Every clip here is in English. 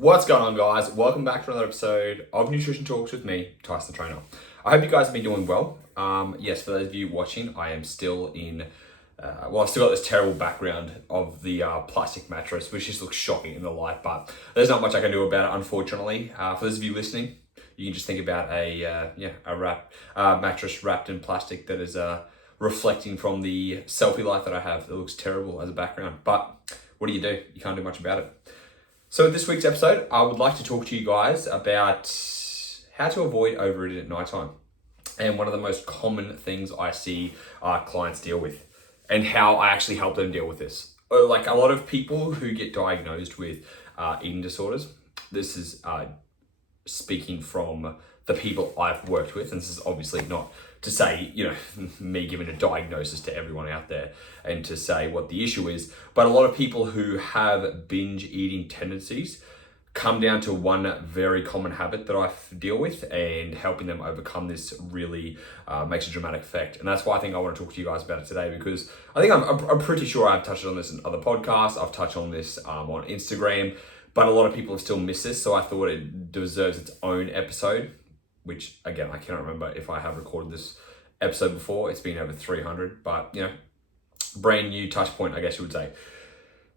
What's going on, guys? Welcome back to another episode of Nutrition Talks with me, Tyson the Trainer. I hope you guys have been doing well. Yes, for those of you watching, I am still in, I've still got this terrible background of the plastic mattress, which just looks shocking in the light, but there's not much I can do about it, unfortunately. For those of you listening, you can just think about a mattress wrapped in plastic that is reflecting from the selfie light that I have. It looks terrible as a background, but what do? You can't do much about it. So in this week's episode, I would like to talk to you guys about how to avoid overeating at nighttime. And one of the most common things I see clients deal with and how I actually help them deal with this. Like a lot of people who get diagnosed with eating disorders, this is speaking from the people I've worked with, and this is obviously not to say, me giving a diagnosis to everyone out there and to say what the issue is, but a lot of people who have binge eating tendencies come down to one very common habit that I deal with, and helping them overcome this really makes a dramatic effect. And that's why I think I want to talk to you guys about it today, because I think I'm pretty sure I've touched on this in other podcasts. I've touched on this on Instagram, but a lot of people have still missed this. So I thought it deserves its own episode, which again, I cannot remember if I have recorded this episode before. It's been over 300, but brand new touch point, I guess you would say.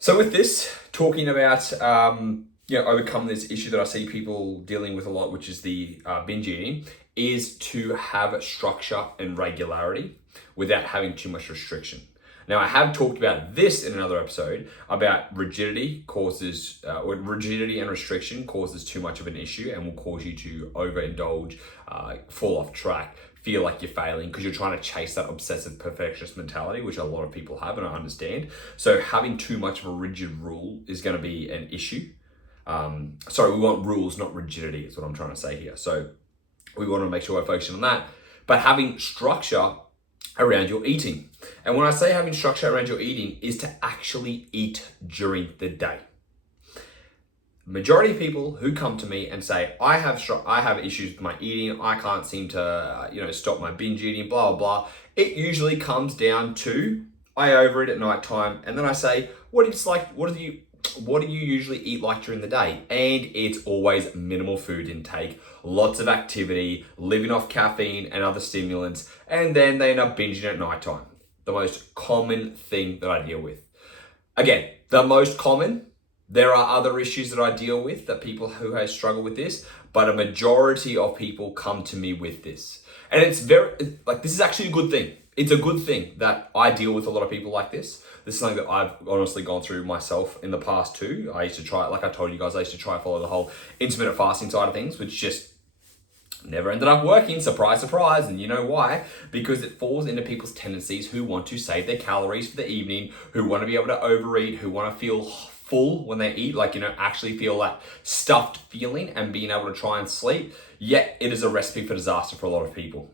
So with this, talking about, overcome this issue that I see people dealing with a lot, which is the binge eating, is to have structure and regularity without having too much restriction. Now, I have talked about this in another episode about rigidity and restriction causes too much of an issue and will cause you to overindulge, fall off track, feel like you're failing because you're trying to chase that obsessive perfectionist mentality, which a lot of people have, and I understand. So having too much of a rigid rule is going to be an issue. We want rules, not rigidity, is what I'm trying to say here. So we want to make sure we're focusing on that, but having structure around your eating. And when I say having structure around your eating is to actually eat during the day. Majority of people who come to me and say, I have issues with my eating, I can't seem to, stop my binge eating, blah, blah, blah. It usually comes down to, I overeat at nighttime. And then I say, what do you usually eat like during the day? And it's always minimal food intake, lots of activity, living off caffeine and other stimulants, and then they end up binging at nighttime. The most common thing that I deal with. Again, the most common. There are other issues that I deal with, that people who struggle with this, but a majority of people come to me with this. And it's this is actually a good thing. It's a good thing that I deal with a lot of people like this. This is something that I've honestly gone through myself in the past too. I used to try, like I told you guys, I used to try and follow the whole intermittent fasting side of things, which just never ended up working. Surprise, surprise. And you know why? Because it falls into people's tendencies who want to save their calories for the evening, who want to be able to overeat, who want to feel full when they eat, actually feel that stuffed feeling and being able to try and sleep. Yet it is a recipe for disaster for a lot of people.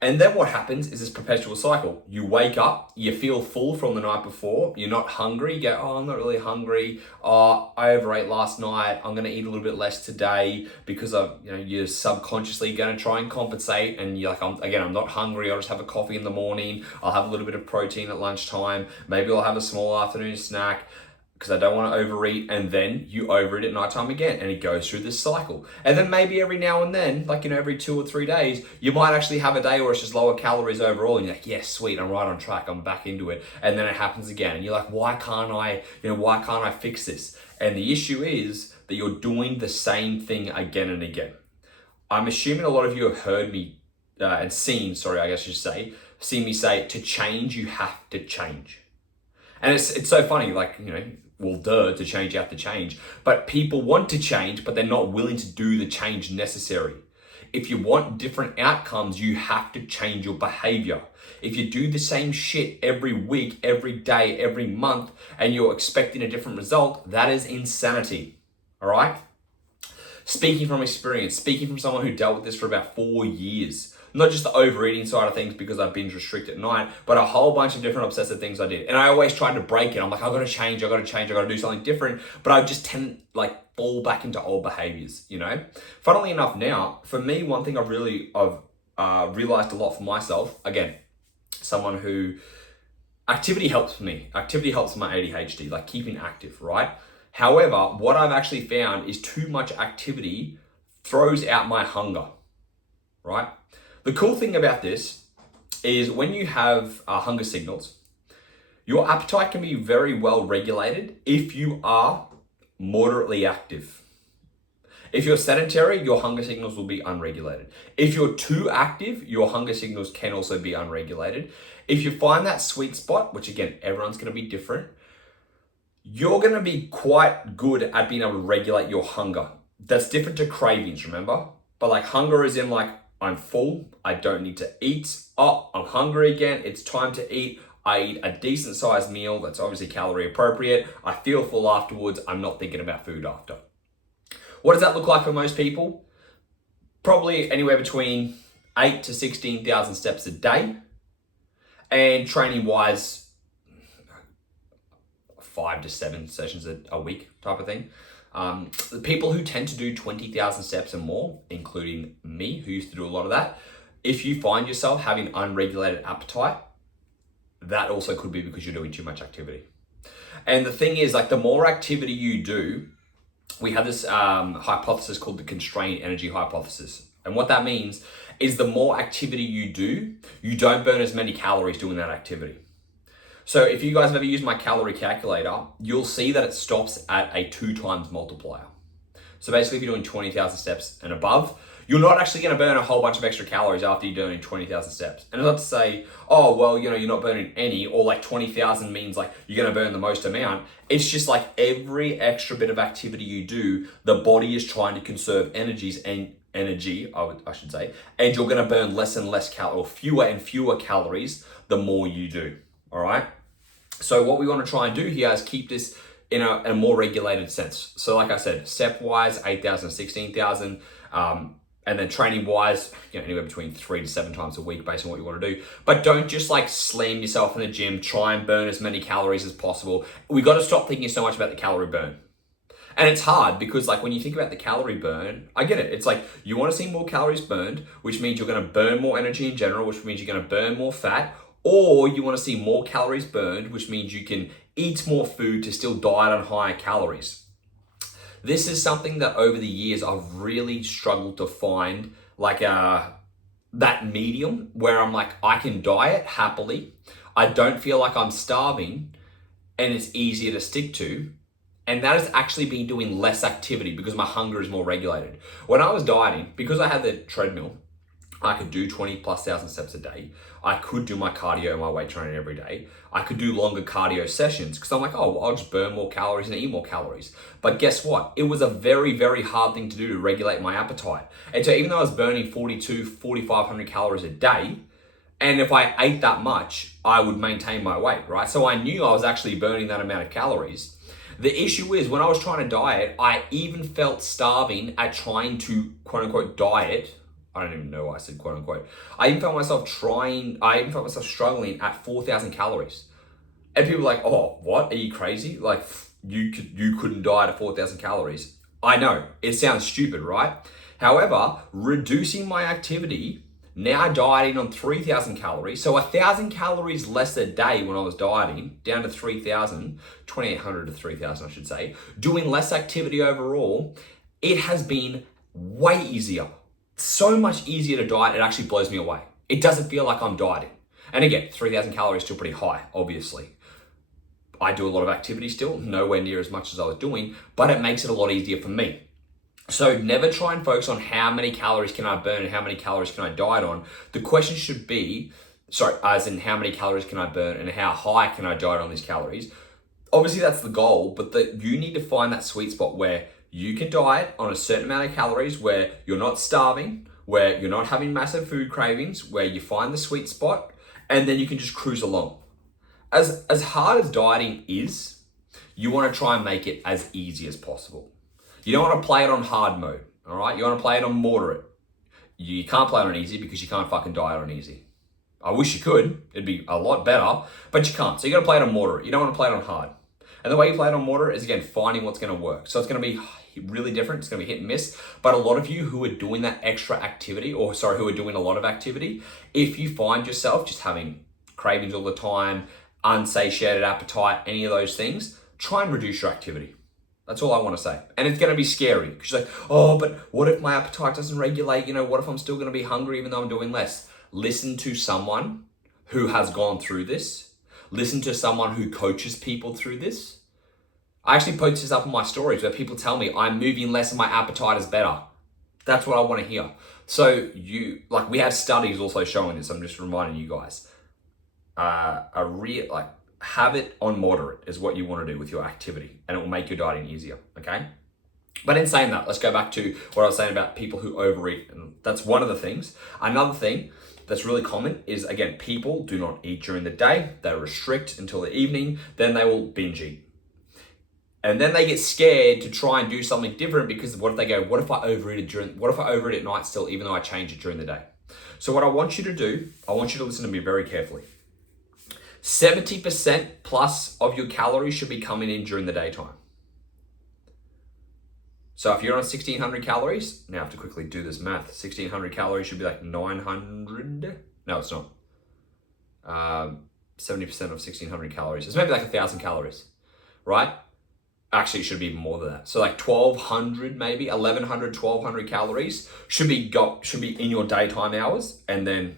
And then what happens is this perpetual cycle. You wake up, you feel full from the night before, you're not hungry, you go, I'm not really hungry, I overate last night, I'm gonna eat a little bit less today because you're subconsciously gonna try and compensate, and you're like, I'm not hungry, I'll just have a coffee in the morning, I'll have a little bit of protein at lunchtime, maybe I'll have a small afternoon snack, because I don't want to overeat, and then you overeat at nighttime again, and it goes through this cycle. And then maybe every now and then, every 2 or 3 days, you might actually have a day where it's just lower calories overall, and you're like, yes, sweet, I'm right on track, I'm back into it. And then it happens again, and you're like, why can't I fix this? And the issue is that you're doing the same thing again and again. I'm assuming a lot of you have heard me seen me say, to change, you have to change. And it's so funny, to change, you have to change. But people want to change, but they're not willing to do the change necessary. If you want different outcomes, you have to change your behavior. If you do the same shit every week, every day, every month, and you're expecting a different result, that is insanity. All right? Speaking from experience, speaking from someone who dealt with this for about 4 years, not just the overeating side of things because I binge restrict at night, but a whole bunch of different obsessive things I did. And I always tried to break it. I'm like, I've got to change, I've got to do something different. But I just tend fall back into old behaviors, Funnily enough now, for me, one thing I've realized a lot for myself, again, someone who, activity helps me. Activity helps my ADHD, keeping active, right? However, what I've actually found is too much activity throws out my hunger, right? The cool thing about this is when you have hunger signals, your appetite can be very well regulated if you are moderately active. If you're sedentary, your hunger signals will be unregulated. If you're too active, your hunger signals can also be unregulated. If you find that sweet spot, which again, everyone's going to be different, you're going to be quite good at being able to regulate your hunger. That's different to cravings, remember? But like hunger is in like, I'm full, I don't need to eat. Oh, I'm hungry again, it's time to eat. I eat a decent sized meal that's obviously calorie appropriate. I feel full afterwards, I'm not thinking about food after. What does that look like for most people? Probably anywhere between 8 to 16,000 steps a day. And training wise, 5 to 7 sessions a week type of thing. The people who tend to do 20,000 steps and more, including me, who used to do a lot of that, if you find yourself having unregulated appetite, that also could be because you're doing too much activity. And the thing is, like, the more activity you do, we have this hypothesis called the constrained energy hypothesis. And what that means is the more activity you do, you don't burn as many calories doing that activity. So if you guys have ever used my calorie calculator, you'll see that it stops at a 2 times multiplier. So basically if you're doing 20,000 steps and above, you're not actually going to burn a whole bunch of extra calories after you're doing 20,000 steps. And it's not to say, oh, well, you know, you're not burning any, or like 20,000 means like you're going to burn the most amount. It's just like every extra bit of activity you do, the body is trying to conserve energy, and you're going to burn less and less calories, or fewer and fewer calories the more you do. All right. So what we want to try and do here is keep this in a more regulated sense. So like I said, step wise, 8,000, 16,000, and then training wise, you know, anywhere between 3 to 7 times a week based on what you want to do. But don't just like slam yourself in the gym, try and burn as many calories as possible. We got to stop thinking so much about the calorie burn. And it's hard because like when you think about the calorie burn, I get it. It's like you want to see more calories burned, which means you're going to burn more energy in general, which means you're going to burn more fat, or you want to see more calories burned, which means you can eat more food to still diet on higher calories. This is something that over the years I've really struggled to find, like that medium where I'm like, I can diet happily, I don't feel like I'm starving, and it's easier to stick to. And that has actually been doing less activity because my hunger is more regulated. When I was dieting, because I had the treadmill, I could do 20,000+ steps a day. I could do my cardio and my weight training every day. I could do longer cardio sessions because I'm like, oh, well, I'll just burn more calories and eat more calories. But guess what? It was a very, very hard thing to do to regulate my appetite. And so even though I was burning 4,500 calories a day, and if I ate that much, I would maintain my weight, right? So I knew I was actually burning that amount of calories. The issue is when I was trying to diet, I even felt starving at trying to quote unquote diet. I don't even know why I said quote unquote. I even felt myself struggling at 4,000 calories. And people were like, oh, what? Are you crazy? Like you couldn't diet at 4,000 calories. I know, it sounds stupid, right? However, reducing my activity, now dieting on 3,000 calories, so 1,000 calories less a day when I was dieting, down to 3,000, 2,800 to 3,000 I should say, doing less activity overall, it has been way easier. So much easier to diet, it actually blows me away. It doesn't feel like I'm dieting. And again, 3,000 calories is still pretty high, obviously. I do a lot of activity still, nowhere near as much as I was doing, but it makes it a lot easier for me. So never try and focus on how many calories can I burn and how many calories can I diet on. The question should be, as in how many calories can I burn and how high can I diet on these calories. Obviously that's the goal, but you need to find that sweet spot where you can diet on a certain amount of calories, where you're not starving, where you're not having massive food cravings, where you find the sweet spot, and then you can just cruise along. As hard as dieting is, you want to try and make it as easy as possible. You don't want to play it on hard mode, all right? You want to play it on moderate. You can't play it on easy because you can't fucking diet on easy. I wish you could. It'd be a lot better, but you can't. So you got to play it on moderate. You don't want to play it on hard. And the way you play it on moderate is, again, finding what's going to work. So it's going to be really different. It's going to be hit and miss. But a lot of you who are doing that extra activity, who are doing a lot of activity, if you find yourself just having cravings all the time, unsatiated appetite, any of those things, try and reduce your activity. That's all I want to say. And it's going to be scary. She's like, oh, but what if my appetite doesn't regulate? What if I'm still going to be hungry even though I'm doing less? Listen to someone who has gone through this. Listen to someone who coaches people through this. I actually post this up in my stories where people tell me I'm moving less and my appetite is better. That's what I want to hear. So we have studies also showing this. I'm just reminding you guys. Have it on moderate is what you want to do with your activity, and it will make your dieting easier, okay? But in saying that, let's go back to what I was saying about people who overeat, and that's one of the things. Another thing that's really common is, again, people do not eat during the day. They restrict until the evening, then they will binge eat. And then they get scared to try and do something different because what if they go, what if I overeat at night still, even though I change it during the day? So what I want you to do, I want you to listen to me very carefully. 70% plus of your calories should be coming in during the daytime. So if you're on 1600 calories, now I have to quickly do this math. 1600 calories should be like 900. No, it's not. 70% of 1600 calories. It's maybe like 1000 calories, right? Actually, it should be even more than that. So like 1200, maybe 1100, 1200 calories should be in your daytime hours, and then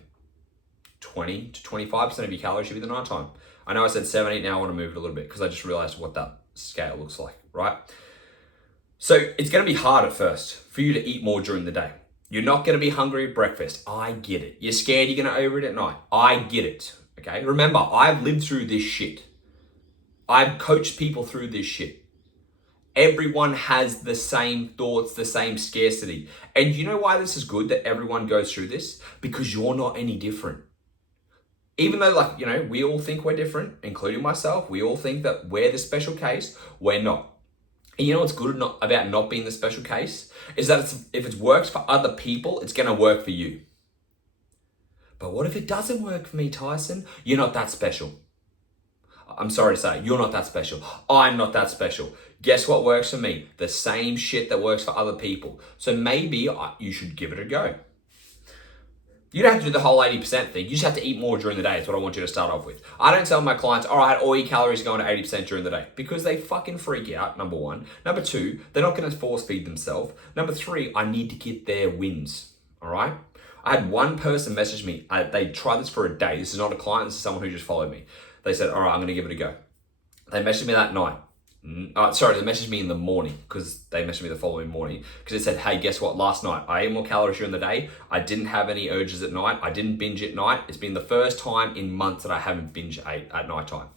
20 to 25% of your calories should be the nighttime. I know I said 70, now I want to move it a little bit because I just realized what that scale looks like, right? So it's going to be hard at first for you to eat more during the day. You're not going to be hungry at breakfast. I get it. You're scared you're going to overeat at night. I get it. Okay. Remember, I've lived through this shit. I've coached people through this shit. Everyone has the same thoughts, the same scarcity. And you know why this is good that everyone goes through this? Because you're not any different. Even though, we all think we're different, including myself, we all think that we're the special case, we're not. And you know what's good about not being the special case? Is that if it works for other people, it's going to work for you. But what if it doesn't work for me, Tyson? You're not that special. I'm sorry to say, you're not that special. I'm not that special. Guess what works for me? The same shit that works for other people. So maybe you should give it a go. You don't have to do the whole 80% thing. You just have to eat more during the day is what I want you to start off with. I don't tell my clients, all right, all your calories are going to 80% during the day, because they fucking freak out, number one. Number two, they're not going to force feed themselves. Number three, I need to get their wins, all right? I had one person message me. They tried this for a day. This is not a client. This is someone who just followed me. They said, all right, I'm going to give it a go. They messaged me that night. They messaged me in the morning because they messaged me the following morning because it said, hey, guess what? Last night, I ate more calories during the day. I didn't have any urges at night. I didn't binge at night. It's been the first time in months that I haven't binge ate at nighttime.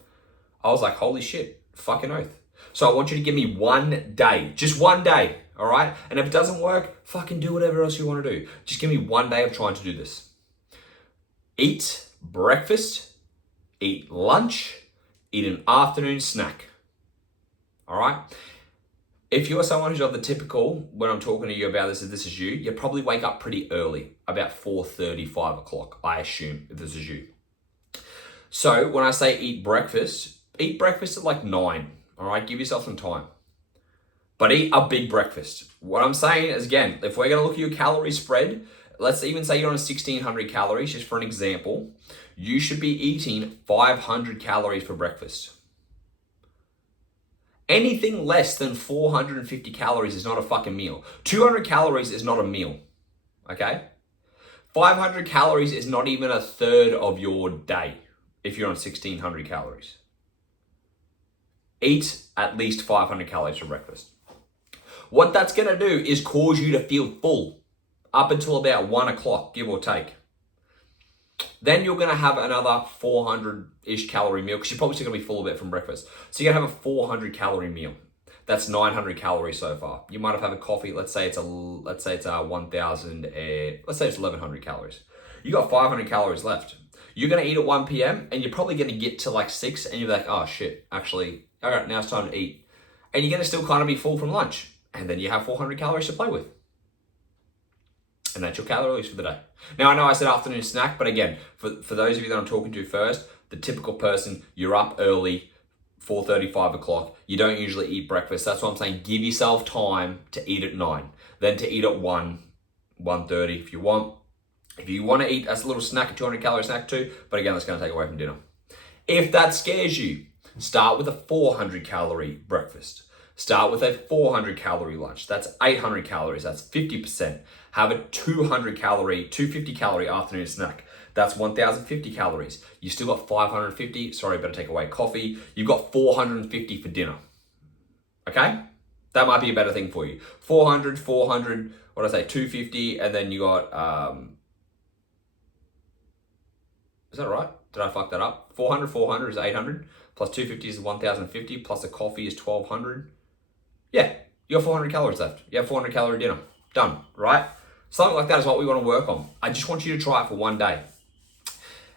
I was like, holy shit, fucking oath. So I want you to give me one day, just one day, all right? And if it doesn't work, fucking do whatever else you want to do. Just give me one day of trying to do this. Eat breakfast, eat lunch, eat an afternoon snack. All right. If you're someone who's of the typical, when I'm talking to you about this, if this is you probably wake up pretty early, about 4:30, 5 o'clock, I assume, if this is you. So when I say eat breakfast at like 9, all right? Give yourself some time. But eat a big breakfast. What I'm saying is, again, if we're going to look at your calorie spread, let's even say you're on 1600 calories, just for an example, you should be eating 500 calories for breakfast. Anything less than 450 calories is not a fucking meal. 200 calories is not a meal, okay? 500 calories is not even a third of your day if you're on 1600 calories. Eat at least 500 calories for breakfast. What that's gonna do is cause you to feel full up until about 1 o'clock, give or take. Then you're going to have another 400-ish calorie meal because you're probably still going to be full a bit from breakfast. So you're going to have a 400 calorie meal. That's 900 calories so far. You might have had a coffee. Let's say it's 1100 calories. You got 500 calories left. You're going to eat at 1 p.m. and you're probably going to get to like 6 and you're like, oh shit, actually, all right, now it's time to eat. And you're going to still kind of be full from lunch. And then you have 400 calories to play with. And that's your calories for the day. Now, I know I said afternoon snack, but again, for those of you that I'm talking to first, the typical person, you're up early, 4:30, 5 o'clock. You don't usually eat breakfast. That's what I'm saying. Give yourself time to eat at 9, then to eat at 1:30 if you want. If you want to eat as a little snack, a 200 calorie snack too, but again, that's going to take away from dinner. If that scares you, start with a 400 calorie breakfast. Start with a 400 calorie lunch. That's 800 calories. That's 50%. Have a 250 calorie afternoon snack. That's 1,050 calories. You still got 550. Sorry, better take away coffee. You've got 450 for dinner. Okay? That might be a better thing for you. 400, what did I say? 250, and then you got, is that right? Did I fuck that up? 400 is 800, plus 250 is 1,050, plus a coffee is 1,200. Yeah, you got 400 calories left. You have 400 calorie dinner. Done, right? Something like that is what we want to work on. I just want you to try it for one day.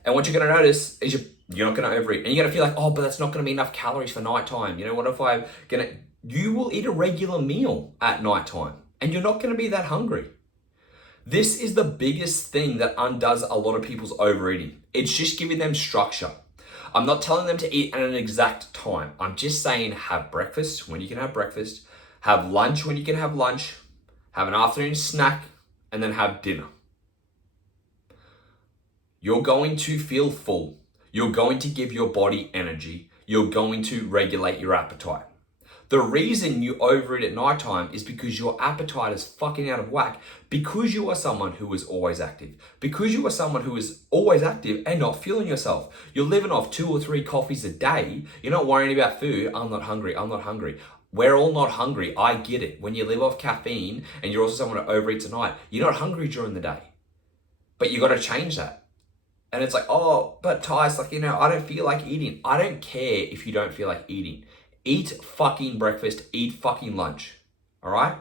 And what you're going to notice is you're not going to overeat. And you're going to feel like, oh, but that's not going to be enough calories for nighttime. You know, what if I'm going to... You will eat a regular meal at nighttime and you're not going to be that hungry. This is the biggest thing that undoes a lot of people's overeating. It's just giving them structure. I'm not telling them to eat at an exact time. I'm just saying have breakfast when you can have breakfast, have lunch when you can have lunch, have an afternoon snack, and then have dinner. You're going to feel full. You're going to give your body energy. You're going to regulate your appetite. The reason you overeat at nighttime is because your appetite is fucking out of whack, because you are someone who is always active. Because you are someone who is always active and not fueling yourself. You're living off 2 or 3 coffees a day. You're not worrying about food. I'm not hungry. I'm not hungry. We're all not hungry. I get it. When you live off caffeine and you're also someone who overeats at night, you're not hungry during the day. But you got to change that. And it's like, oh, but Ty's like, I don't feel like eating. I don't care if you don't feel like eating. Eat fucking breakfast, eat fucking lunch, all right?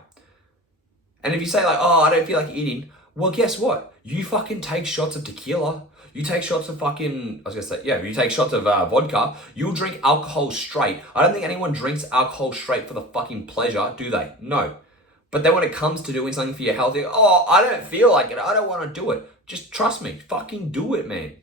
And if you say like, oh, I don't feel like eating, well, guess what? You fucking take shots of tequila. You take shots of you take shots of vodka. You'll drink alcohol straight. I don't think anyone drinks alcohol straight for the fucking pleasure, do they? No. But then when it comes to doing something for your health, oh, I don't feel like it. I don't want to do it. Just trust me, fucking do it, man.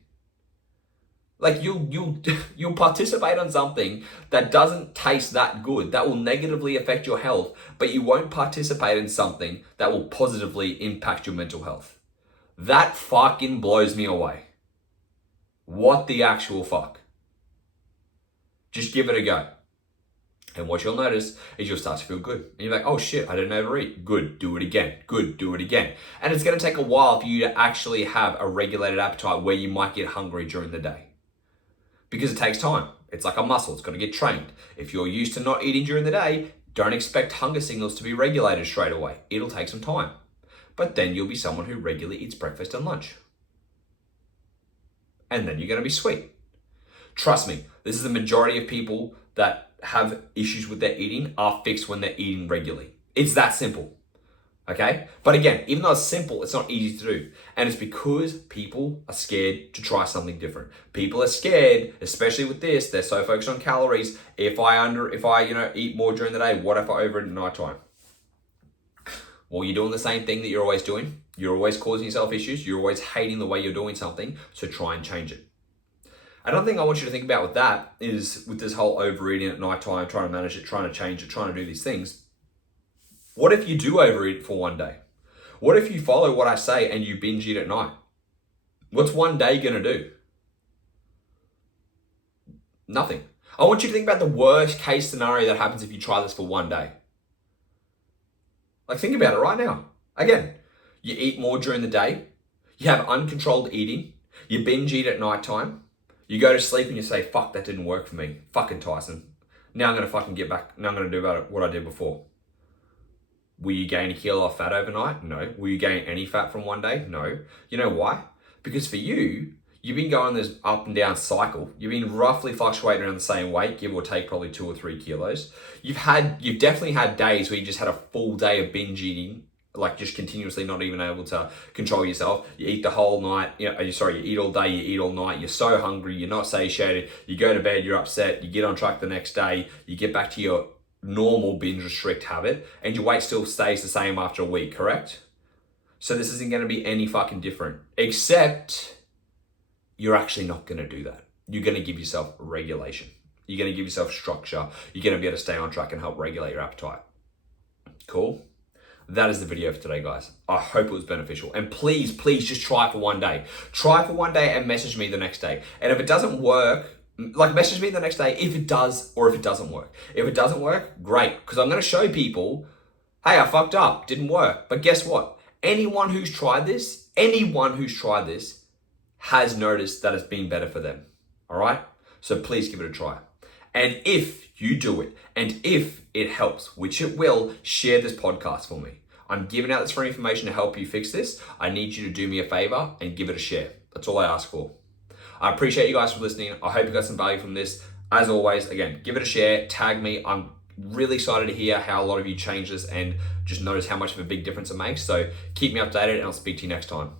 Like you'll participate on something that doesn't taste that good, that will negatively affect your health, but you won't participate in something that will positively impact your mental health. That fucking blows me away. What the actual fuck? Just give it a go. And what you'll notice is you'll start to feel good. And you're like, oh shit, I didn't overeat. Good, do it again. Good, do it again. And it's gonna take a while for you to actually have a regulated appetite where you might get hungry during the day. Because it takes time. It's like a muscle, it's gotta get trained. If you're used to not eating during the day, don't expect hunger signals to be regulated straight away. It'll take some time. But then you'll be someone who regularly eats breakfast and lunch. And then you're gonna be sweet. Trust me, this is the majority of people that have issues with their eating are fixed when they're eating regularly. It's that simple. Okay? But again, even though it's simple, it's not easy to do. And it's because people are scared to try something different. People are scared, especially with this, they're so focused on calories. If I eat more during the day, what if I overeat at nighttime? Well, you're doing the same thing that you're always doing. You're always causing yourself issues. You're always hating the way you're doing something. So try and change it. Another thing I want you to think about with that is with this whole overeating at nighttime, trying to manage it, trying to change it, trying to do these things. What if you do overeat for one day? What if you follow what I say and you binge eat at night? What's one day gonna do? Nothing. I want you to think about the worst case scenario that happens if you try this for one day. Like think about it right now. Again, you eat more during the day, you have uncontrolled eating, you binge eat at nighttime, you go to sleep and you say, fuck, that didn't work for me. Fucking Tyson. Now I'm gonna fucking get back, now I'm gonna do about what I did before. Will you gain a kilo of fat overnight? No. Will you gain any fat from one day? No. You know why? Because for you, you've been going this up and down cycle. You've been roughly fluctuating around the same weight, give or take probably 2 or 3 kilos. You've definitely had days where you just had a full day of binge eating, like just continuously not even able to control yourself. You eat the whole night, you eat all day, you eat all night, you're so hungry, you're not satiated, you go to bed, you're upset, you get on track the next day, you get back to your normal binge restrict habit, and your weight still stays the same after a week, correct? So this isn't gonna be any fucking different, except you're actually not gonna do that. You're gonna give yourself regulation. You're gonna give yourself structure. You're gonna be able to stay on track and help regulate your appetite. Cool? That is the video for today, guys. I hope it was beneficial. And please just try it for one day. Try it for one day and message me the next day. And if it doesn't work, Like, message me the next day if it does or if it doesn't work. If it doesn't work, great, because I'm going to show people, hey, I fucked up, didn't work. But guess what? Anyone who's tried this has noticed that it's been better for them. All right? So please give it a try. And if you do it, and if it helps, which it will, share this podcast for me. I'm giving out this free information to help you fix this. I need you to do me a favor and give it a share. That's all I ask for. I appreciate you guys for listening. I hope you got some value from this. As always, again, give it a share, tag me. I'm really excited to hear how a lot of you change this and just notice how much of a big difference it makes. So keep me updated and I'll speak to you next time.